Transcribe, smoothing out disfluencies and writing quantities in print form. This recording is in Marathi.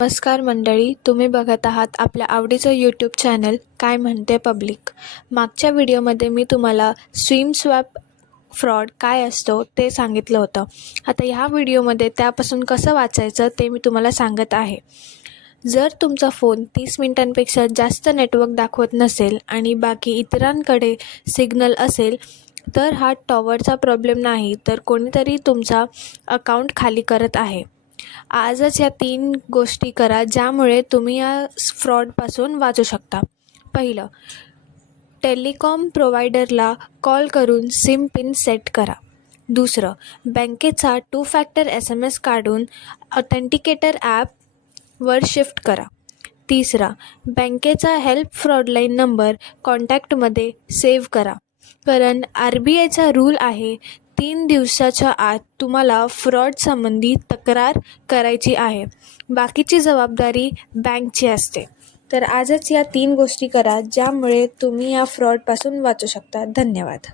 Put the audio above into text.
नमस्कार मंडळी, तुम्ही बघत आहात आपल्या आवडीचं यूट्यूब चॅनल काय म्हणते पब्लिक. मागच्या व्हिडिओमध्ये मी तुम्हाला स्विमस्वॅप फ्रॉड काय असतो ते सांगितलं होतं. आता ह्या व्हिडिओमध्ये त्यापासून कसं वाचायचं ते मी तुम्हाला सांगत आहे. जर तुमचा फोन 30 मिनिटांपेक्षा जास्त नेटवर्क दाखवत नसेल आणि बाकी इतरांकडे सिग्नल असेल तर हा टॉवरचा प्रॉब्लेम नाही, तर कोणीतरी तुमचा अकाउंट खाली करत आहे. आजच या 3 गोष्टी करा ज्यामुळे तुम्ही या फ्रॉडपासून वाचू शकता. पहिलं, टेलिकॉम प्रोव्हायडरला कॉल करून सिम पिन सेट करा. दुसरं, बँकेचा 2 फॅक्टर SMS काढून ऑथेंटिकेटर ॲपवर शिफ्ट करा. तिसरा, बँकेचा हेल्प फ्रॉडलाईन नंबर कॉन्टॅक्टमध्ये सेव्ह करा, कारण RBIचा रूल आहे 3 दिवसाच्या आत तुम्हाला फ्रॉडसंबंधी तक्रार करायची आहे. बाकीची जबाबदारी बँकची असते. तर आजच या 3 गोष्टी करा ज्यामुळे तुम्ही या फ्रॉडपासून वाचू शकता. धन्यवाद.